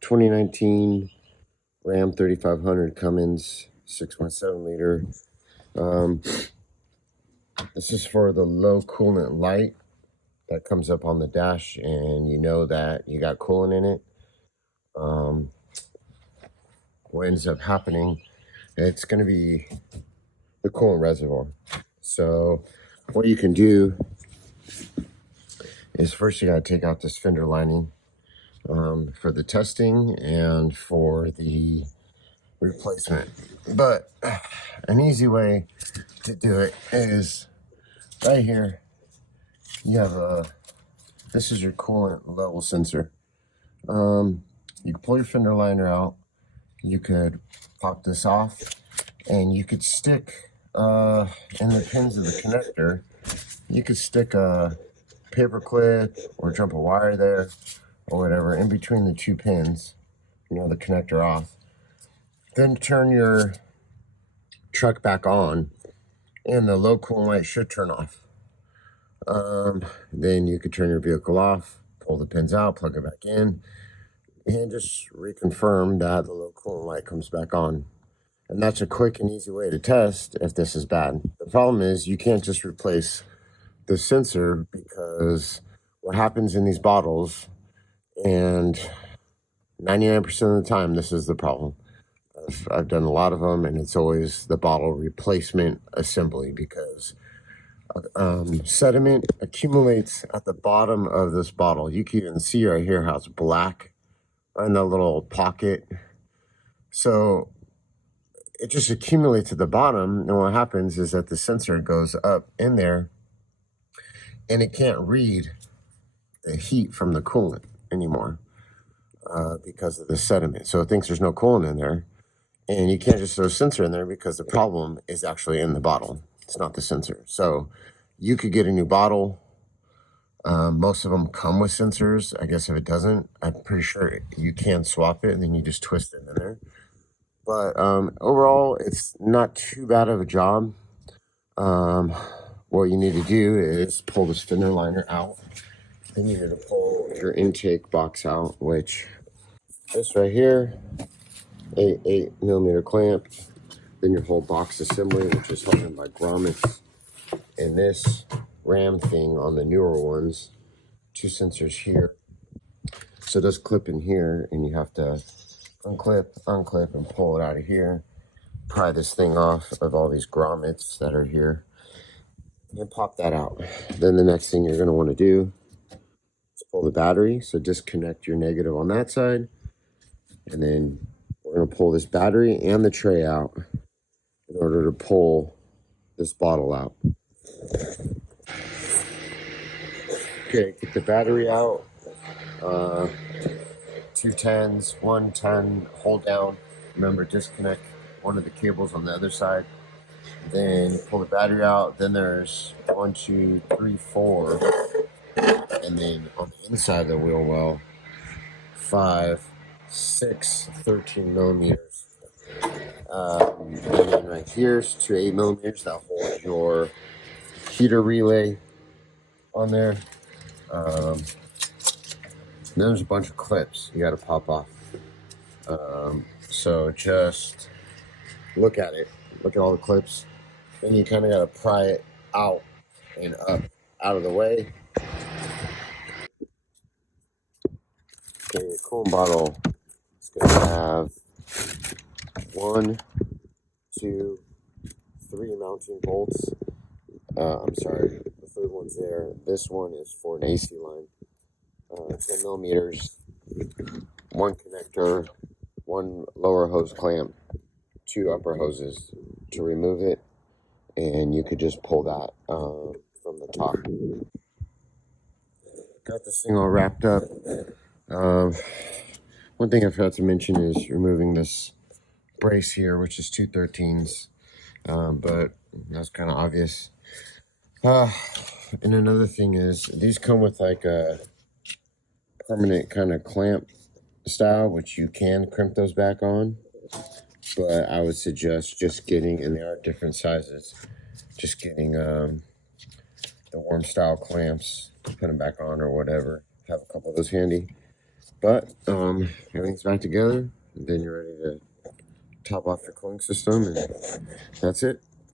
2019 Ram 3500 Cummins 6.7 liter. This is for the low coolant light that comes up on the dash, and you know that you got coolant in it. What ends up happening, it's going to be the coolant reservoir. So what you can do is first you got to take out this fender lining for the testing and for the replacement. But an easy way to do it is right here. You have this is your coolant level sensor. You can pull your fender liner out. You could pop this off, and you could stick in the pins of the connector. You could stick a paper clip or jump a wire there or whatever in between the two pins. You know, the connector off. Then turn your truck back on, and the low coolant light should turn off. Then you could turn your vehicle off, pull the pins out, plug it back in, and just reconfirm that the low coolant light comes back on. And that's a quick and easy way to test if this is bad. The problem is you can't just replace the sensor, because what happens in these bottles, and 99% of the time this is the problem. I've done a lot of them, and it's always the bottle replacement assembly, because sediment accumulates at the bottom of this bottle. You can even see right here how it's black in the little pocket. So it just accumulates at the bottom, and what happens is that the sensor goes up in there, and it can't read the heat from the coolant anymore because of the sediment. So it thinks there's no coolant in there, and you can't just throw a sensor in there because the problem is actually in the bottle. It's not the sensor. So you could get a new bottle. Most of them come with sensors. I guess if it doesn't, I'm pretty sure you can swap it, and then you just twist it in there. But overall, it's not too bad of a job. What you need to do is pull this fender liner out. Then you need to pull your intake box out, which this right here, 8mm clamp. Then your whole box assembly, which is held in by grommets. And this ram thing on the newer ones, two sensors here. So it does clip in here, and you have to unclip, and pull it out of here. Pry this thing off of all these grommets that are here, and pop that out. Then the next thing you're going to want to do is pull the battery. So disconnect your negative on that side, and then we're going to pull this battery and the tray out in order to pull this bottle out. Okay, get the battery out. 2 10s, 1 10, hold down. Remember, disconnect one of the cables on the other side. Then pull the battery out. Then there's 1 2 3 4, and then on the inside of the wheel well, 5 6 13mm. And then right here's 2 8mm that hold your heater relay on there. Then there's a bunch of clips you got to pop off. So just look at it. Look at all the clips. Then you kind of got to pry it out and up, out of the way. Okay, your coolant bottle is going to have 1 2 3 mounting bolts. I'm sorry, the third one's there. This one is for an AC line. 10mm, 1 connector, 1 lower hose clamp, 2 upper hoses to remove it, and you could just pull that from the top. Got this thing all wrapped up. One thing I forgot to mention is removing this brace here, which is 2 13s, but that's kind of obvious. And another thing is, these come with like a permanent kind of clamp style, which you can crimp those back on, but I would suggest just getting, and they are different sizes, just getting the worm style clamps, put them back on or whatever. Have a couple of those handy. But everything's back together, and then you're ready to top off your cooling system, and that's it.